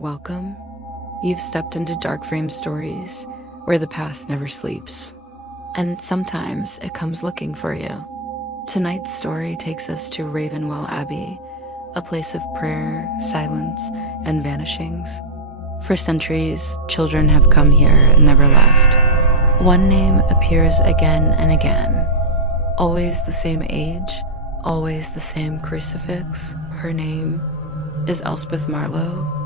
welcome. You've stepped into DarkFrame Stories, where the past never sleeps. And sometimes it comes looking for you. Tonight's story takes us to Ravenwell Abbey, a place of prayer, silence, and vanishings. For centuries, children have come here and never left. One name appears again and again. Always the same age, always the same crucifix. Her name is Elspeth Marlowe.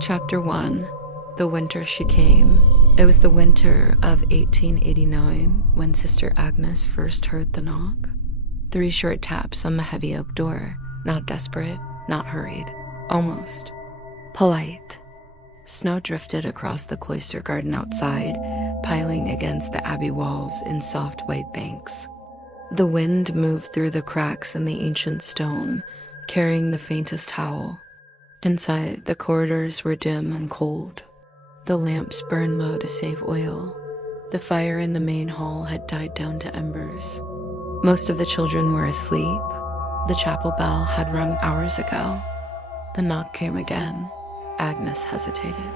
Chapter 1. The Winter She Came. It was the winter of 1889 when Sister Agnes first heard the knock. 3 short taps on the heavy oak door. Not desperate, not hurried. Almost polite. Snow drifted across the cloister garden outside, piling against the abbey walls in soft white banks. The wind moved through the cracks in the ancient stone, carrying the faintest howl. Inside, the corridors were dim and cold. The lamps burned low to save oil. The fire in the main hall had died down to embers. Most of the children were asleep. The chapel bell had rung hours ago. The knock came again. Agnes hesitated.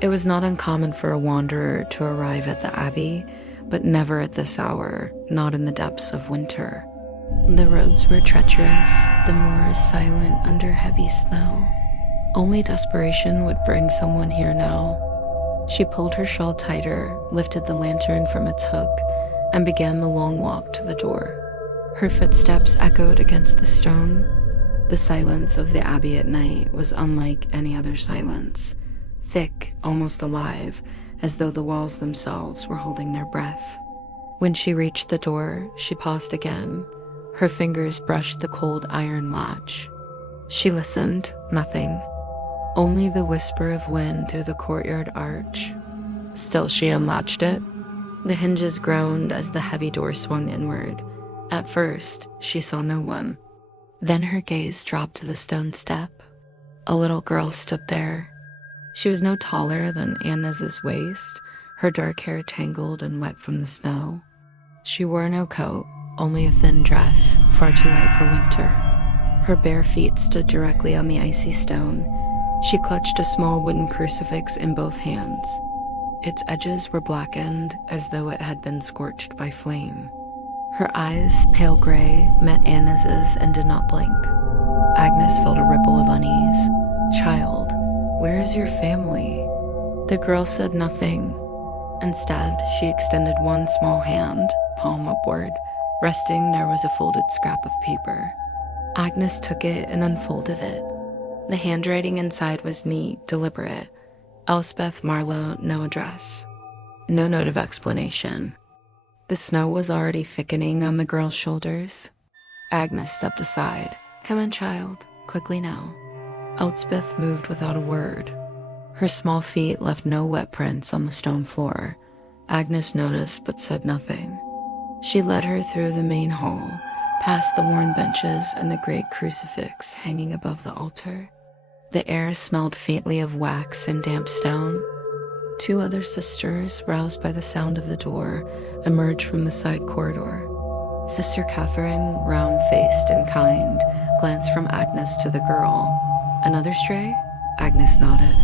It was not uncommon for a wanderer to arrive at the abbey, but never at this hour, not in the depths of winter. The roads were treacherous, the moors silent under heavy snow. Only desperation would bring someone here now. She pulled her shawl tighter, lifted the lantern from its hook, and began the long walk to the door. Her footsteps echoed against the stone. The silence of the abbey at night was unlike any other silence, thick, almost alive, as though the walls themselves were holding their breath. When she reached the door, she paused again. Her fingers brushed the cold iron latch. She listened, nothing. Only the whisper of wind through the courtyard arch. Still she unlatched it. The hinges groaned as the heavy door swung inward. At first, she saw no one. Then her gaze dropped to the stone step. A little girl stood there. She was no taller than Agnes's waist, her dark hair tangled and wet from the snow. She wore no coat, only a thin dress, far too light for winter. Her bare feet stood directly on the icy stone. She clutched a small wooden crucifix in both hands. Its edges were blackened, as though it had been scorched by flame. Her eyes, pale gray, met Agnes's and did not blink. Agnes felt a ripple of unease. Child, where is your family? The girl said nothing. Instead, she extended one small hand, palm upward. Resting, there was a folded scrap of paper. Agnes took it and unfolded it. The handwriting inside was neat, deliberate. Elspeth Marlowe, no address. No note of explanation. The snow was already thickening on the girl's shoulders. Agnes stepped aside. Come in, child. Quickly now. Elspeth moved without a word. Her small feet left no wet prints on the stone floor. Agnes noticed but said nothing. She led her through the main hall, past the worn benches and the great crucifix hanging above the altar. The air smelled faintly of wax and damp stone. 2 other sisters, roused by the sound of the door, emerged from the side corridor. Sister Catherine, round-faced and kind, glanced from Agnes to the girl. Another stray? Agnes nodded.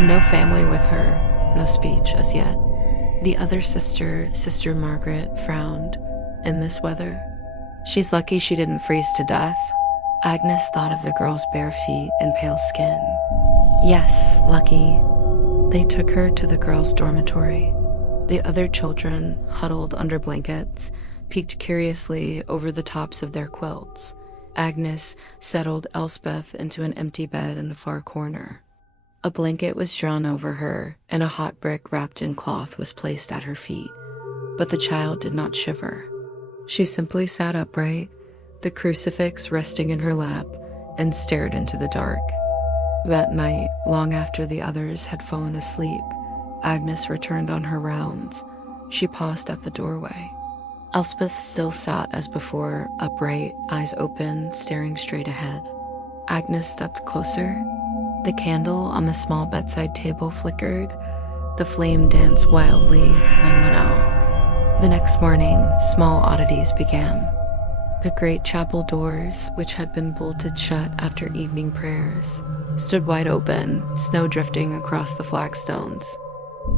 No family with her, no speech as yet. The other sister, Sister Margaret, frowned. In this weather? She's lucky she didn't freeze to death. Agnes thought of the girl's bare feet and pale skin. Yes, lucky. They took her to the girls' dormitory. The other children, huddled under blankets, peeked curiously over the tops of their quilts. Agnes settled Elspeth into an empty bed in the far corner. A blanket was drawn over her, and a hot brick wrapped in cloth was placed at her feet. But the child did not shiver. She simply sat upright, the crucifix resting in her lap, and stared into the dark. That night, long after the others had fallen asleep, Agnes returned on her rounds. She paused at the doorway. Elspeth still sat as before, upright, eyes open, staring straight ahead. Agnes stepped closer. The candle on the small bedside table flickered. The flame danced wildly, then went out. The next morning, small oddities began. The great chapel doors, which had been bolted shut after evening prayers, stood wide open, snow drifting across the flagstones.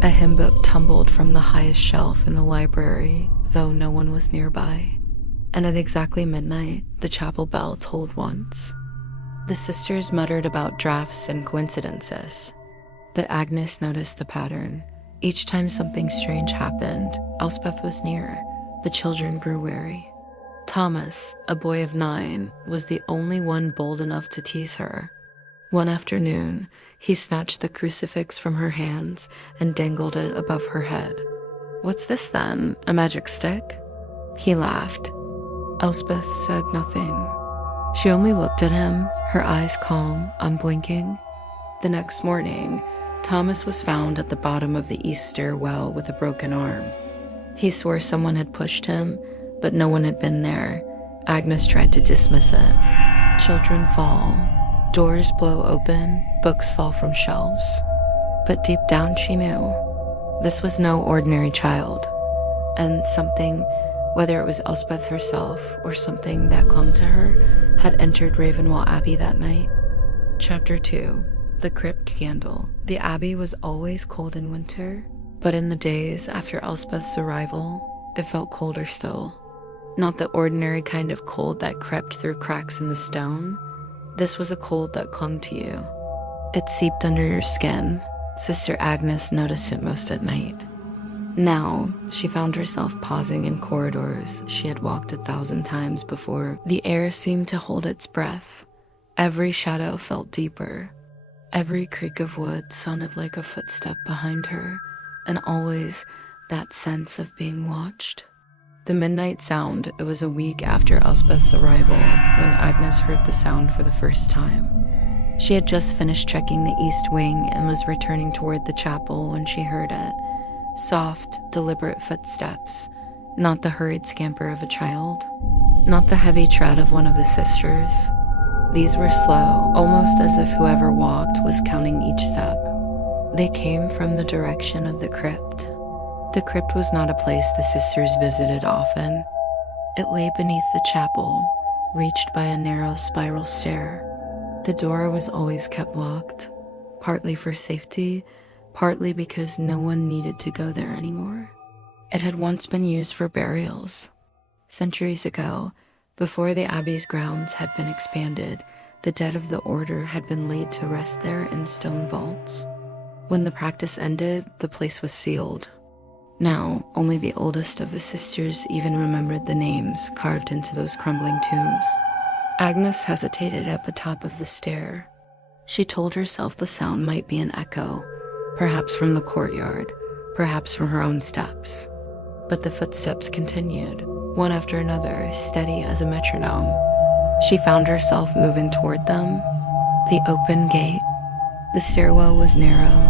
A hymn book tumbled from the highest shelf in the library, though no one was nearby. And at exactly midnight, the chapel bell tolled once. The sisters muttered about drafts and coincidences, but Agnes noticed the pattern. Each time something strange happened, Elspeth was near. The children grew wary. Thomas, a boy of 9, was the only one bold enough to tease her. One afternoon, he snatched the crucifix from her hands and dangled it above her head. "What's this then? A magic stick?" He laughed. Elspeth said nothing. She only looked at him, her eyes calm, unblinking. The next morning, Thomas was found at the bottom of the east stairwell with a broken arm. He swore someone had pushed him, but no one had been there. Agnes tried to dismiss it. Children fall, doors blow open, books fall from shelves. But deep down she knew this was no ordinary child. And something, whether it was Elspeth herself or something that clung to her, had entered Ravenwell Abbey that night. Chapter 2. The Crypt Candle. The Abbey was always cold in winter, but in the days after Elspeth's arrival, it felt colder still. Not the ordinary kind of cold that crept through cracks in the stone. This was a cold that clung to you. It seeped under your skin. Sister Agnes noticed it most at night. Now, she found herself pausing in corridors she had walked 1,000 times before. The air seemed to hold its breath. Every shadow felt deeper. Every creak of wood sounded like a footstep behind her, and always that sense of being watched. The midnight sound. It was a week after Elspeth's arrival when Agnes heard the sound for the first time. She had just finished checking the east wing and was returning toward the chapel when she heard it. Soft, deliberate footsteps, not the hurried scamper of a child, not the heavy tread of one of the sisters. These were slow, almost as if whoever walked was counting each step. They came from the direction of the crypt. The crypt was not a place the sisters visited often. It lay beneath the chapel, reached by a narrow spiral stair. The door was always kept locked, partly for safety, partly because no one needed to go there anymore. It had once been used for burials. Centuries ago, before the Abbey's grounds had been expanded, the dead of the order had been laid to rest there in stone vaults. When the practice ended, the place was sealed. Now, only the oldest of the sisters even remembered the names carved into those crumbling tombs. Agnes hesitated at the top of the stair. She told herself the sound might be an echo, perhaps from the courtyard, perhaps from her own steps. But the footsteps continued, one after another, steady as a metronome. She found herself moving toward them. The open gate. The stairwell was narrow,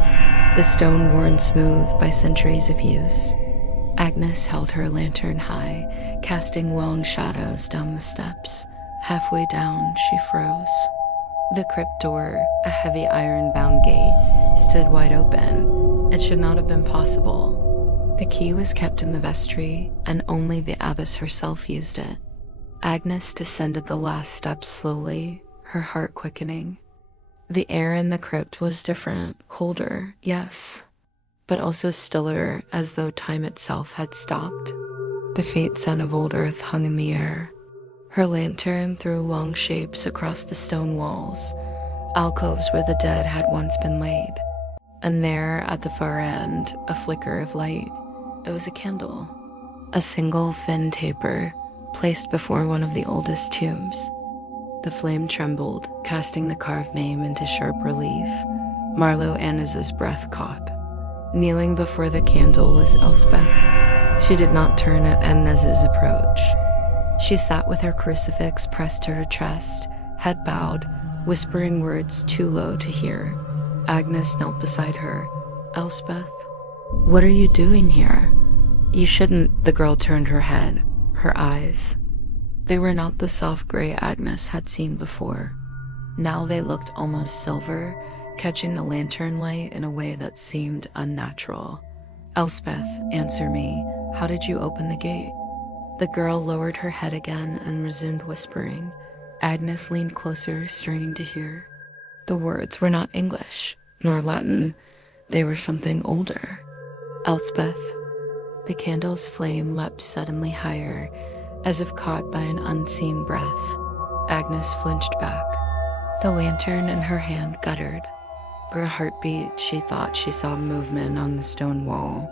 the stone worn smooth by centuries of use. Agnes held her lantern high, casting long shadows down the steps. Halfway down, she froze. The crypt door, a heavy iron-bound gate, stood wide open. It should not have been possible. The key was kept in the vestry, and only the abbess herself used it. Agnes descended the last steps slowly, her heart quickening. The air in the crypt was different, colder, yes, but also stiller, as though time itself had stopped. The faint scent of old earth hung in the air. Her lantern threw long shapes across the stone walls, alcoves where the dead had once been laid. And there, at the far end, a flicker of light. It was a candle. A single thin taper, placed before one of the oldest tombs. The flame trembled, casting the carved name into sharp relief. Marlowe Annes's breath caught. Kneeling before the candle was Elspeth. She did not turn at Agnes's approach. She sat with her crucifix pressed to her chest, head bowed, whispering words too low to hear. Agnes knelt beside her. "Elspeth, what are you doing here?" "You shouldn't." The girl turned her head, her eyes. They were not the soft gray Agnes had seen before. Now they looked almost silver, catching the lantern light in a way that seemed unnatural. "Elspeth, answer me. How did you open the gate?" The girl lowered her head again and resumed whispering. Agnes leaned closer, straining to hear. The words were not English, nor Latin. They were something older. Elspeth. The candle's flame leapt suddenly higher, as if caught by an unseen breath. Agnes flinched back. The lantern in her hand guttered. For a heartbeat, she thought she saw movement on the stone wall,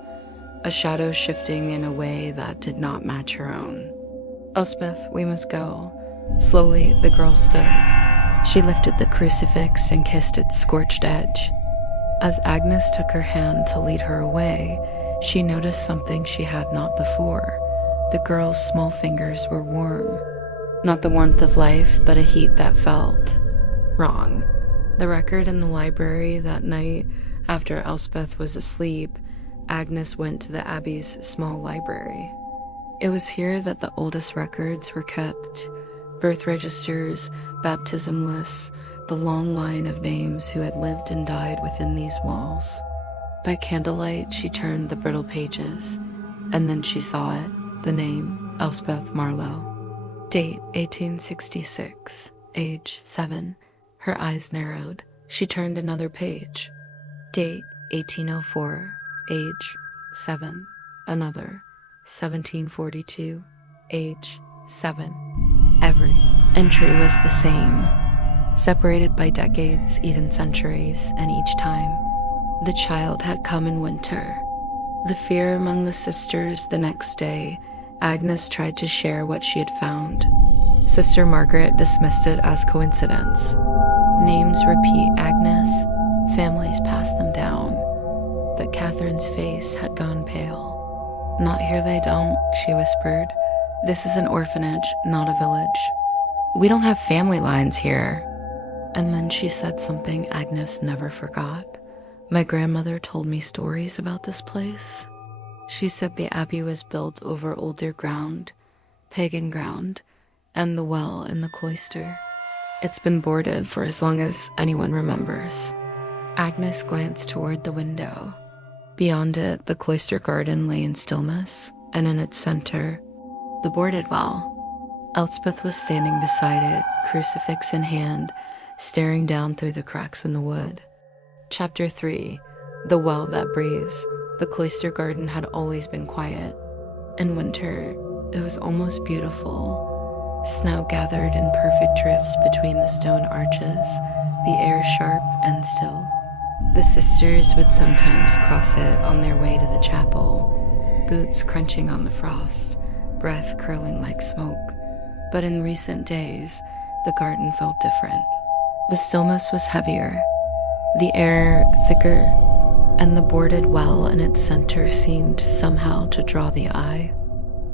a shadow shifting in a way that did not match her own. Elspeth, we must go. Slowly, the girl stood. She lifted the crucifix and kissed its scorched edge. As Agnes took her hand to lead her away, she noticed something she had not before. The girl's small fingers were warm. Not the warmth of life, but a heat that felt wrong. The record in the library that night, after Elspeth was asleep, Agnes went to the Abbey's small library. It was here that the oldest records were kept. Birth registers, baptism lists, the long line of names who had lived and died within these walls. By candlelight, she turned the brittle pages, and then she saw it, the name, Elspeth Marlowe. Date, 1866, age 7. Her eyes narrowed. She turned another page. Date, 1804, age 7. Another, 1742, age 7. Every entry was the same, separated by decades, even centuries, and each time, the child had come in winter. The fear among the sisters the next day, Agnes tried to share what she had found. Sister Margaret dismissed it as coincidence. Names repeat Agnes, families pass them down, but Catherine's face had gone pale. Not here they don't, she whispered. This is an orphanage, not a village. We don't have family lines here. And then she said something Agnes never forgot. My grandmother told me stories about this place. She said the abbey was built over older ground, pagan ground, and the well in the cloister. It's been boarded for as long as anyone remembers. Agnes glanced toward the window. Beyond it, the cloister garden lay in stillness, and in its center, the boarded well. Elspeth was standing beside it, crucifix in hand, staring down through the cracks in the wood. Chapter 3. The Well That Breathes. The cloister garden had always been quiet. In winter, it was almost beautiful. Snow gathered in perfect drifts between the stone arches, the air sharp and still. The sisters would sometimes cross it on their way to the chapel, boots crunching on the frost, breath curling like smoke. But in recent days, the garden felt different. The stillness was heavier, the air thicker, and the boarded well in its center seemed somehow to draw the eye.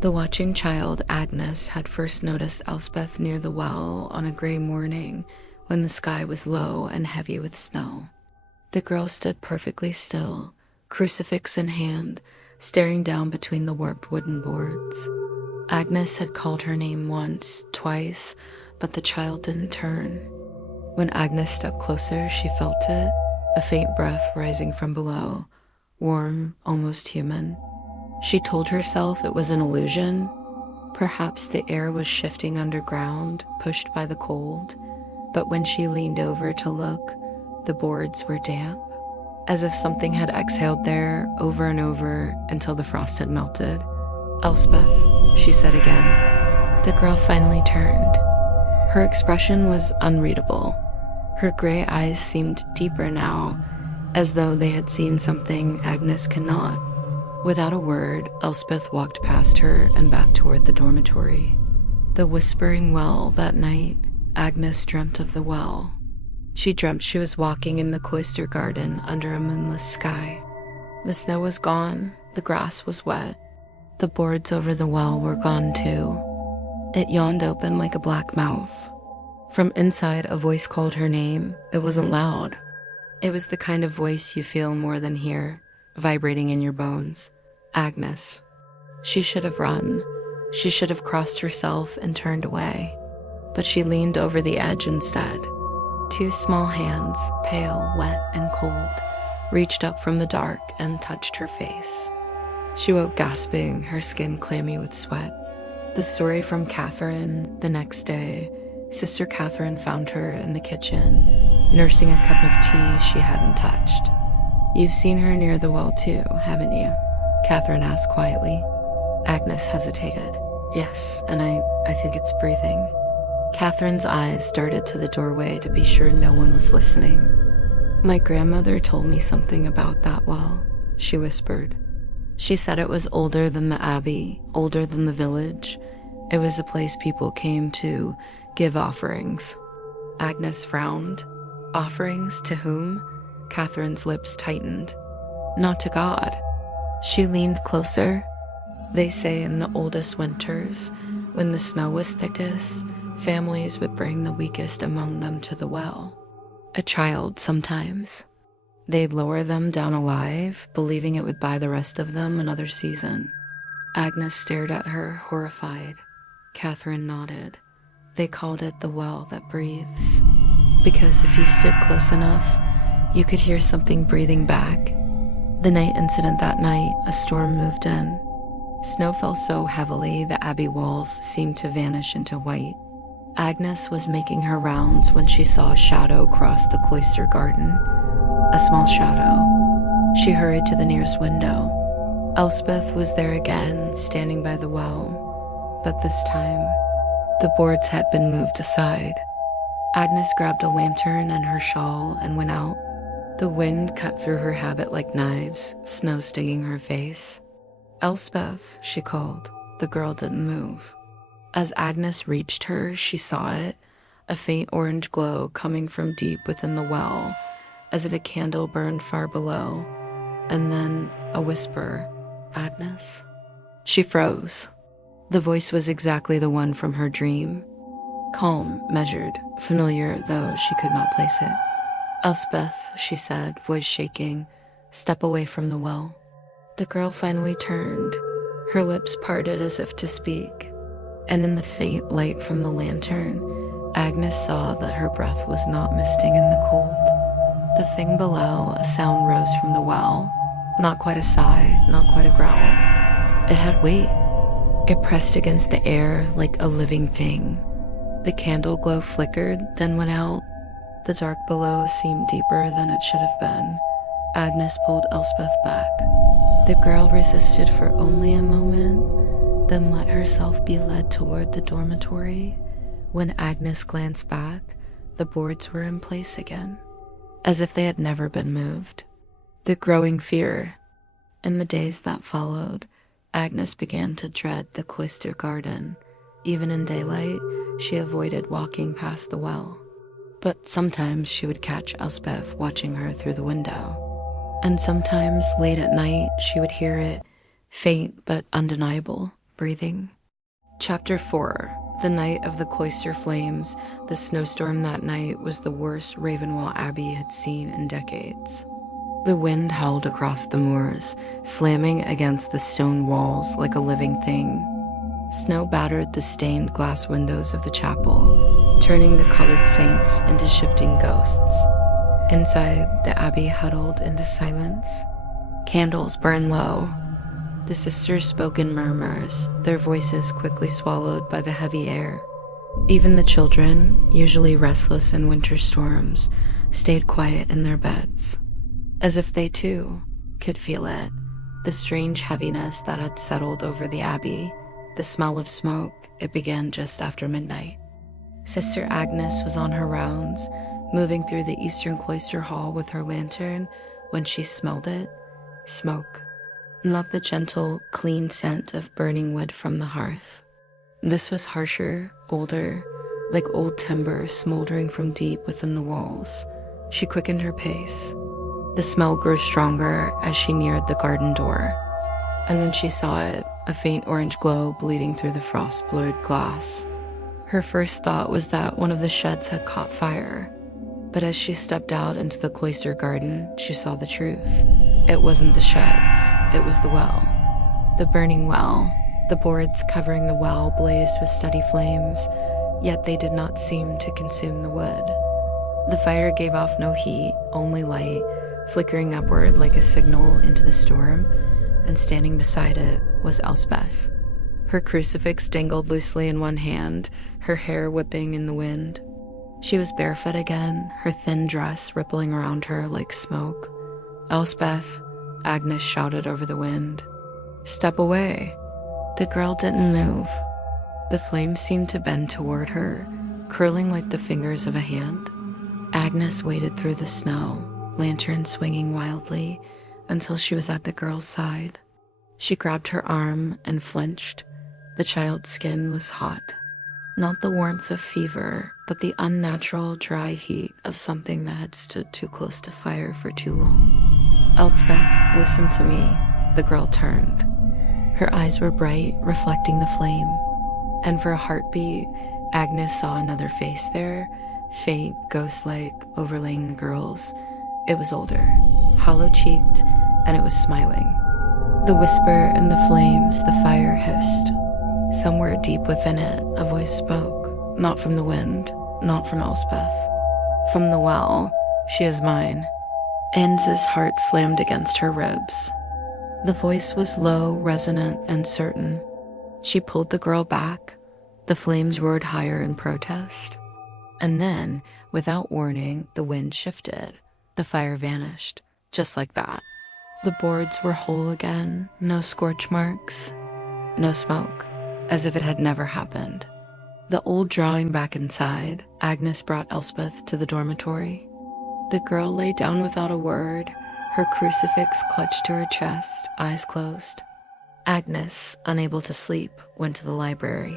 The watching child, Agnes, had first noticed Elspeth near the well on a gray morning when the sky was low and heavy with snow. The girl stood perfectly still, crucifix in hand, staring down between the warped wooden boards. Agnes had called her name once, twice, but the child didn't turn. When Agnes stepped closer, she felt it, a faint breath rising from below, warm, almost human. She told herself it was an illusion. Perhaps the air was shifting underground, pushed by the cold. But when she leaned over to look, the boards were damp, as if something had exhaled there over and over until the frost had melted. Elspeth, she said again. The girl finally turned. Her expression was unreadable. Her gray eyes seemed deeper now, as though they had seen something Agnes cannot. Without a word, Elspeth walked past her and back toward the dormitory. The whispering well that night, Agnes dreamt of the well. She dreamt she was walking in the cloister garden under a moonless sky. The snow was gone, the grass was wet. The boards over the well were gone too. It yawned open like a black mouth. From inside, a voice called her name. It wasn't loud. It was the kind of voice you feel more than hear, vibrating in your bones. Agnes. She should have run. She should have crossed herself and turned away. But she leaned over the edge instead. Two small hands, pale, wet, and cold, reached up from the dark and touched her face. She woke gasping, her skin clammy with sweat. The story from Catherine. The next day, Sister Catherine found her in the kitchen, nursing a cup of tea she hadn't touched. "You've seen her near the well too, haven't you?" Catherine asked quietly. Agnes hesitated. "Yes, and I think it's breathing." Catherine's eyes darted to the doorway to be sure no one was listening. "My grandmother told me something about that well," she whispered. "She said it was older than the abbey, older than the village. It was a place people came to give offerings." Agnes frowned. Offerings to whom? Catherine's lips tightened. "Not to God." She leaned closer. "They say in the oldest winters, when the snow was thickest, families would bring the weakest among them to the well. A child sometimes. They'd lower them down alive, believing it would buy the rest of them another season." Agnes stared at her, horrified. Catherine nodded. "They called it the well that breathes. Because if you stood close enough, you could hear something breathing back." The night incident that night, a storm moved in. Snow fell so heavily the abbey walls seemed to vanish into white. Agnes was making her rounds when she saw a shadow cross the cloister garden. A small shadow. She hurried to the nearest window. Elspeth was there again, standing by the well, but this time, the boards had been moved aside. Agnes grabbed a lantern and her shawl and went out. The wind cut through her habit like knives, snow stinging her face. "Elspeth," she called. The girl didn't move. As Agnes reached her, she saw it, a faint orange glow coming from deep within the well, as if a candle burned far below, and then a whisper, "Agnes?" She froze. The voice was exactly the one from her dream. Calm, measured, familiar, though she could not place it. "Elspeth," she said, voice shaking, "step away from the well." The girl finally turned. Her lips parted as if to speak, and in the faint light from the lantern, Agnes saw that her breath was not misting in the cold. The thing below, a sound rose from the well. Not quite a sigh, not quite a growl. It had weight. It pressed against the air like a living thing. The candle glow flickered, then went out. The dark below seemed deeper than it should have been. Agnes pulled Elspeth back. The girl resisted for only a moment, then let herself be led toward the dormitory. When Agnes glanced back, the boards were in place again, as if they had never been moved. The growing fear. In the days that followed, Agnes began to dread the cloister garden. Even in daylight, she avoided walking past the well. But sometimes she would catch Elspeth watching her through the window. And sometimes, late at night, she would hear it, faint but undeniable, breathing. Chapter 4. The night of the cloister flames. The snowstorm that night was the worst Ravenwell Abbey had seen in decades. The wind howled across the moors, slamming against the stone walls like a living thing. Snow battered the stained glass windows of the chapel, turning the colored saints into shifting ghosts. Inside, the abbey huddled into silence. Candles burned low. The sisters spoke in murmurs, their voices quickly swallowed by the heavy air. Even the children, usually restless in winter storms, stayed quiet in their beds, as if they too could feel it, the strange heaviness that had settled over the abbey, the smell of smoke. It began just after midnight. Sister Agnes was on her rounds, moving through the eastern cloister hall with her lantern, when she smelled it. Smoke. Not the gentle, clean scent of burning wood from the hearth. This was harsher, older, like old timber smoldering from deep within the walls. She quickened her pace. The smell grew stronger as she neared the garden door. And when she saw it, a faint orange glow bleeding through the frost-blurred glass. Her first thought was that one of the sheds had caught fire. But as she stepped out into the cloister garden, she saw the truth. It wasn't the sheds, it was the well. The burning well. The boards covering the well blazed with steady flames, yet they did not seem to consume the wood. The fire gave off no heat, only light, flickering upward like a signal into the storm, and standing beside it was Elspeth. Her crucifix dangled loosely in one hand, her hair whipping in the wind. She was barefoot again, her thin dress rippling around her like smoke. "Elspeth," Agnes shouted over the wind. "Step away." The girl didn't move. The flames seemed to bend toward her, curling like the fingers of a hand. Agnes waded through the snow, lantern swinging wildly, until she was at the girl's side. She grabbed her arm and flinched. The child's skin was hot. Not the warmth of fever, but the unnatural, dry heat of something that had stood too close to fire for too long. "Elspeth, listen to me." The girl turned. Her eyes were bright, reflecting the flame. And for a heartbeat, Agnes saw another face there, faint, ghost-like, overlaying the girl's. It was older, hollow-cheeked, and it was smiling. The whisper in the flames, the fire hissed. Somewhere deep within it, a voice spoke, not from the wind, not from Elspeth. "From the well, she is mine." Anne's heart slammed against her ribs. The voice was low, resonant, and certain. She pulled the girl back. The flames roared higher in protest. And then, without warning, the wind shifted. The fire vanished, just like that. The boards were whole again, no scorch marks, no smoke, as if it had never happened. The old drawing back inside, Agnes brought Elspeth to the dormitory. The girl lay down without a word, her crucifix clutched to her chest, eyes closed. Agnes, unable to sleep, went to the library.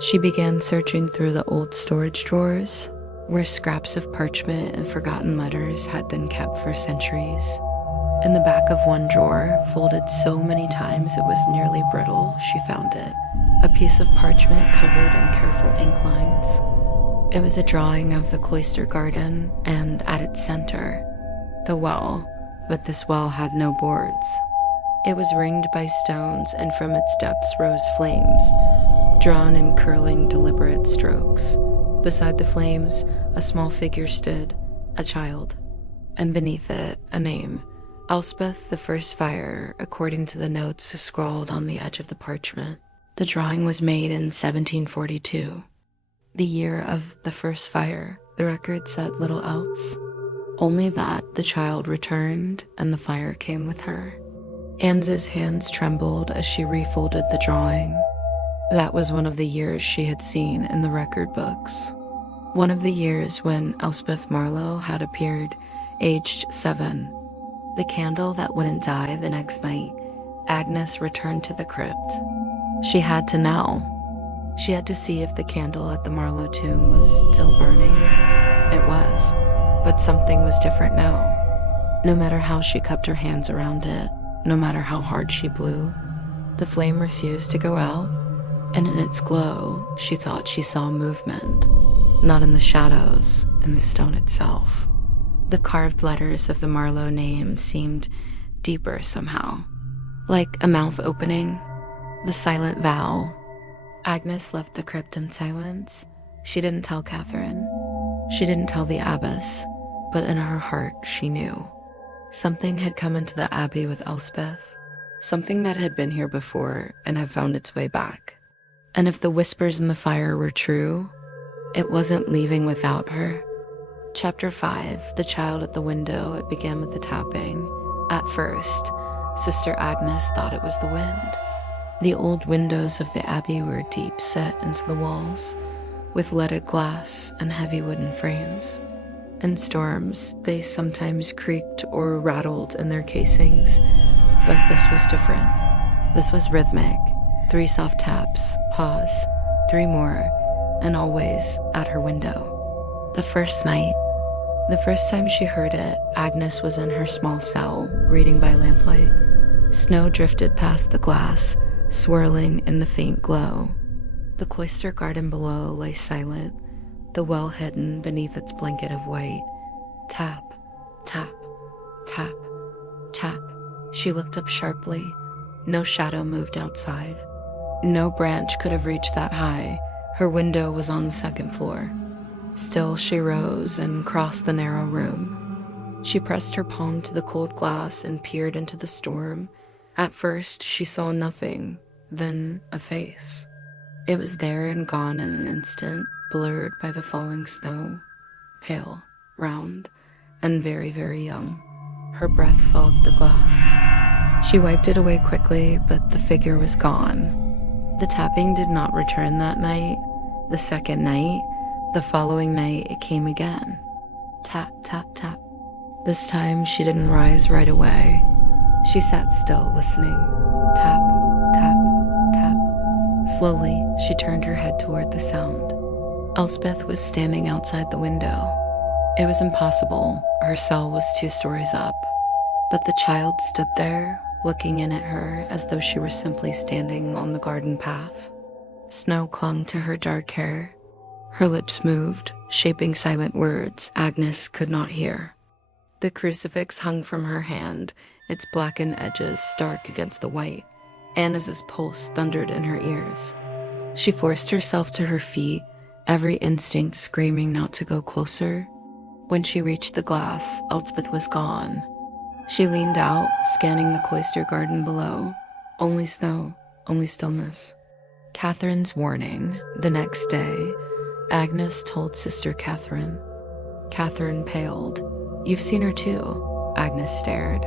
She began searching through the old storage drawers, where scraps of parchment and forgotten letters had been kept for centuries. In the back of one drawer, folded so many times it was nearly brittle, she found it. A piece of parchment covered in careful ink lines. It was a drawing of the cloister garden, and at its center, the well, but this well had no boards. It was ringed by stones, and from its depths rose flames, drawn in curling, deliberate strokes. Beside the flames, a small figure stood, a child, and beneath it, a name. Elspeth, the first fire, according to the notes scrawled on the edge of the parchment. The drawing was made in 1742. The year of the first fire, the record said little else. Only that the child returned and the fire came with her. Anne's hands trembled as she refolded the drawing. That was one of the years she had seen in the record books. One of the years when Elspeth Marlowe had appeared, aged 7. The candle that wouldn't die the next night, Agnes returned to the crypt. She had to know. She had to see if the candle at the Marlowe tomb was still burning. It was, but something was different now. No matter how she cupped her hands around it, no matter how hard she blew, the flame refused to go out, and in its glow, she thought she saw movement, not in the shadows, in the stone itself. The carved letters of the Marlowe name seemed deeper somehow, like a mouth opening, the silent vow. Agnes left the crypt in silence. She didn't tell Catherine. She didn't tell the abbess, but in her heart she knew. Something had come into the abbey with Elspeth, something that had been here before and had found its way back. And if the whispers in the fire were true, it wasn't leaving without her. Chapter 5, The Child at the Window. It began with the tapping. At first, Sister Agnes thought it was the wind. The old windows of the abbey were deep set into the walls, with leaded glass and heavy wooden frames. In storms, they sometimes creaked or rattled in their casings, but this was different. This was rhythmic. 3 soft taps, pause, 3 more, and always at her window. The first night, the first time she heard it, Agnes was in her small cell, reading by lamplight. Snow drifted past the glass, swirling in the faint glow. The cloister garden below lay silent, the well hidden beneath its blanket of white. Tap, tap, tap, tap. She looked up sharply. No shadow moved outside. No branch could have reached that high. Her window was on the 2nd floor. Still, she rose and crossed the narrow room. She pressed her palm to the cold glass and peered into the storm. At first, she saw nothing. then a face. It was there and gone in an instant, blurred by the falling snow. Pale, round, and very, very young. Her breath fogged the glass. She wiped it away quickly, but the figure was gone. The tapping did not return that night. The second night, the following night, it came again. Tap, tap, tap. This time, she didn't rise right away. She sat still, listening. Tap, tap, tap. Slowly, she turned her head toward the sound. Elspeth was standing outside the window. It was impossible. Her cell was 2 stories up. But the child stood there, looking in at her as though she were simply standing on the garden path. Snow clung to her dark hair. Her lips moved, shaping silent words Agnes could not hear. The crucifix hung from her hand, its blackened edges stark against the white. Agnes's pulse thundered in her ears. She forced herself to her feet, every instinct screaming not to go closer. When she reached the glass, Elspeth was gone. She leaned out, scanning the cloister garden below. Only snow, only stillness. Catherine's warning. The next day, Agnes told Sister Catherine. Catherine paled. "You've seen her too," Agnes stared.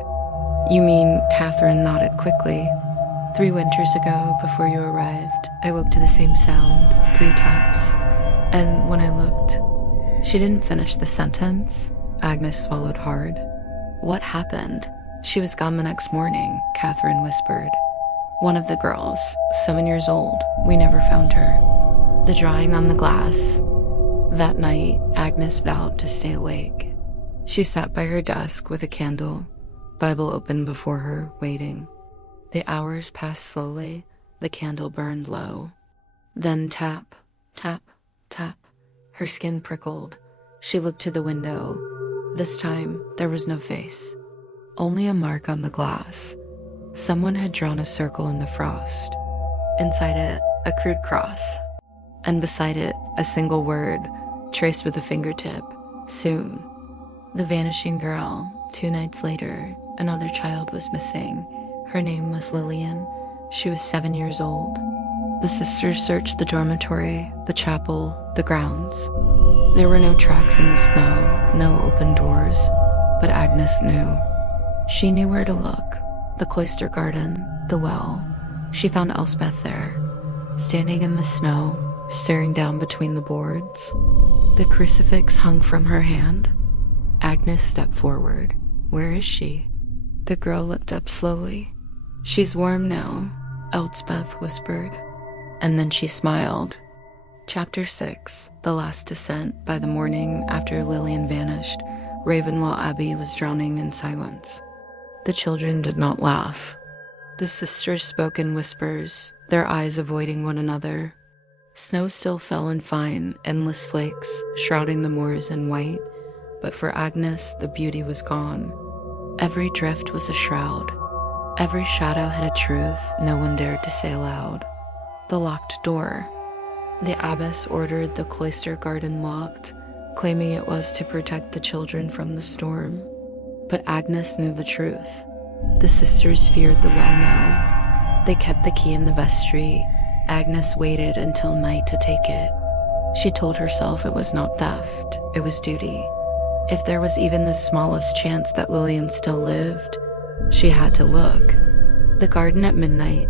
"You mean?" Catherine nodded quickly. "3 winters ago, before you arrived, I woke to the same sound, 3 taps. And when I looked..." She didn't finish the sentence. Agnes swallowed hard. "What happened?" "She was gone the next morning," Catherine whispered. "One of the girls, 7 years old. We never found her." The drawing on the glass. That night, Agnes vowed to stay awake. She sat by her desk with a candle, Bible open before her, waiting. The hours passed slowly. The candle burned low. Then tap, tap, tap. Her skin prickled. She looked to the window. This time, there was no face. Only a mark on the glass. Someone had drawn a circle in the frost. Inside it, a crude cross. And beside it, a single word, traced with a fingertip. Soon. The vanishing girl. 2 nights later, another child was missing. Her name was Lillian. She was 7 years old. The sisters searched the dormitory, the chapel, the grounds. There were no tracks in the snow, no open doors, but Agnes knew. She knew where to look. The cloister garden, the well. She found Elspeth there, standing in the snow, staring down between the boards. The crucifix hung from her hand. Agnes stepped forward. "Where is she?" The girl looked up slowly. "She's warm now," Elspeth whispered. And then she smiled. Chapter 6, The Last Descent. By the morning after Lillian vanished, Ravenwell Abbey was drowning in silence. The children did not laugh. The sisters spoke in whispers, their eyes avoiding one another. Snow still fell in fine, endless flakes, shrouding the moors in white, but for Agnes, the beauty was gone. Every drift was a shroud. Every shadow hid a truth no one dared to say aloud. The locked door. The abbess ordered the cloister garden locked, claiming it was to protect the children from the storm. But Agnes knew the truth. The sisters feared the well now. They kept the key in the vestry. Agnes waited until night to take it. She told herself it was not theft, it was duty. If there was even the smallest chance that Lillian still lived, she had to look. The garden at midnight.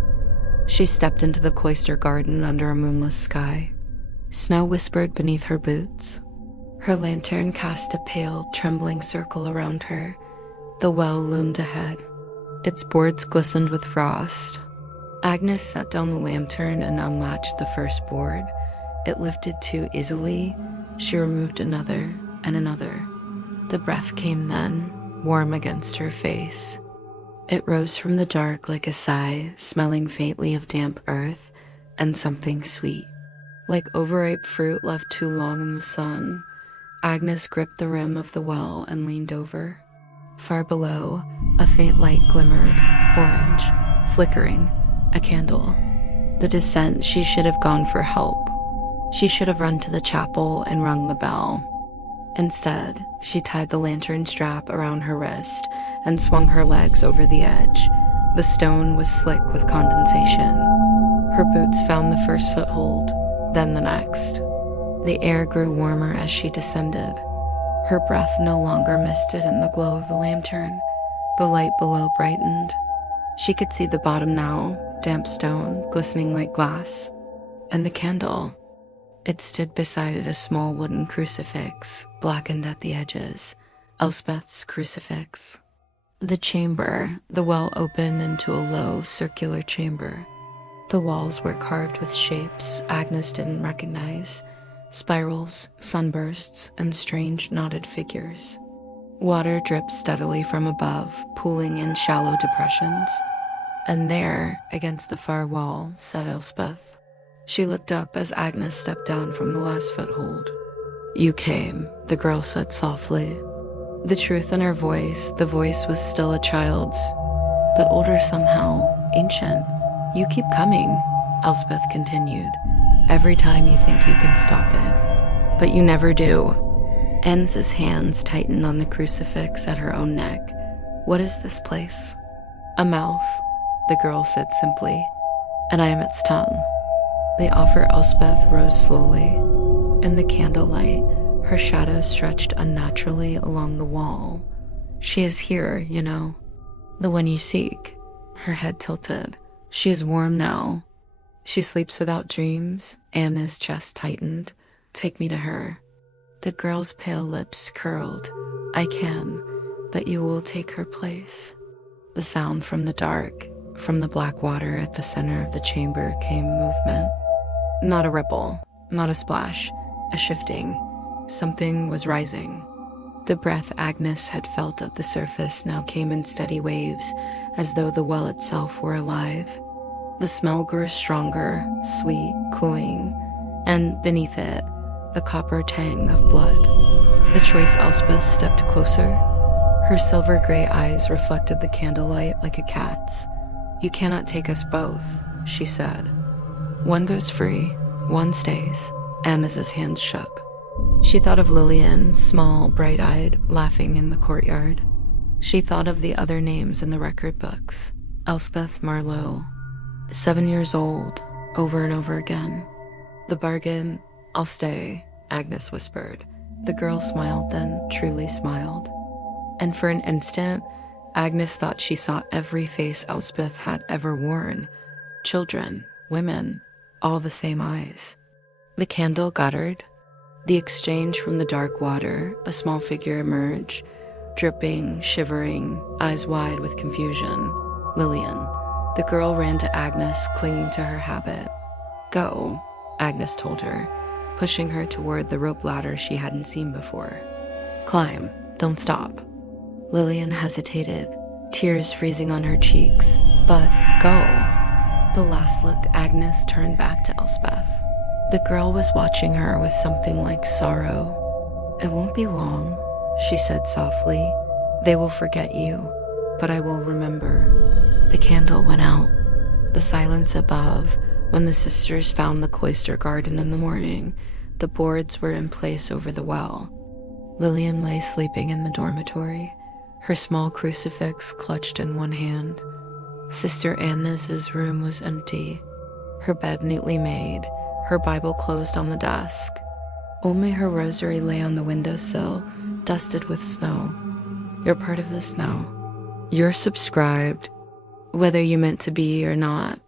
She stepped into the cloister garden under a moonless sky. Snow whispered beneath her boots. Her lantern cast a pale, trembling circle around her. The well loomed ahead. Its boards glistened with frost. Agnes set down the lantern and unlatched the first board. It lifted too easily. She removed another and another. The breath came then, warm against her face. It rose from the dark like a sigh, smelling faintly of damp earth and something sweet. Like overripe fruit left too long in the sun, Agnes gripped the rim of the well and leaned over. Far below, a faint light glimmered, orange, flickering, a candle. The descent. She should have gone for help. She should have run to the chapel and rung the bell. Instead, she tied the lantern strap around her wrist and swung her legs over the edge. The stone was slick with condensation. Her boots found the first foothold, then the next. The air grew warmer as she descended. Her breath no longer misted in the glow of the lantern. The light below brightened. She could see the bottom now, damp stone, glistening like glass. And the candle. It stood beside it, a small wooden crucifix, blackened at the edges. Elspeth's crucifix. The chamber, the well opened into a low, circular chamber. The walls were carved with shapes Agnes didn't recognize. Spirals, sunbursts, and strange knotted figures. Water dripped steadily from above, pooling in shallow depressions. And there, against the far wall, sat Elspeth. She looked up as Agnes stepped down from the last foothold. "You came," the girl said softly. The truth in her voice, the voice was still a child's, but older somehow, ancient. "You keep coming," Elspeth continued. "Every time you think you can stop it. But you never do." Agnes's hands tightened on the crucifix at her own neck. "What is this place?" "A mouth," the girl said simply. "And I am its tongue." The offer Elspeth rose slowly. In the candlelight, her shadow stretched unnaturally along the wall. "She is here, you know. The one you seek." Her head tilted. "She is warm now. She sleeps without dreams." Agnes' chest tightened. "Take me to her." The girl's pale lips curled. "I can, but you will take her place." The sound from the dark, from the black water at the center of the chamber, came movement. Not a ripple, not a splash, a shifting. Something was rising. The breath Agnes had felt at the surface now came in steady waves, as though the well itself were alive. The smell grew stronger, sweet, cooling, and beneath it, the copper tang of blood. The choice Elspeth stepped closer. Her silver-gray eyes reflected the candlelight like a cat's. "You cannot take us both," she said. "One goes free, one stays." Agnes's hands shook. She thought of Lillian, small, bright-eyed, laughing in the courtyard. She thought of the other names in the record books. Elspeth Marlowe. 7 years old, over and over again. The bargain, "I'll stay," Agnes whispered. The girl smiled then, truly smiled. And for an instant, Agnes thought she saw every face Elspeth had ever worn. Children, women, all the same eyes. The candle guttered. The exchange from the dark water, a small figure emerged, dripping, shivering, eyes wide with confusion. Lillian. The girl ran to Agnes, clinging to her habit. "Go," Agnes told her, pushing her toward the rope ladder she hadn't seen before. "Climb, don't stop." Lillian hesitated, tears freezing on her cheeks. "But go." The last look, Agnes turned back to Elspeth. The girl was watching her with something like sorrow. "It won't be long," she said softly. "They will forget you, but I will remember." The candle went out. The silence above, when the sisters found the cloister garden in the morning, the boards were in place over the well. Lillian lay sleeping in the dormitory, her small crucifix clutched in one hand. Sister Agnes's room was empty, her bed neatly made, her Bible closed on the desk. Only her rosary lay on the windowsill, dusted with snow. "You're part of this now. You're subscribed, whether you meant to be or not."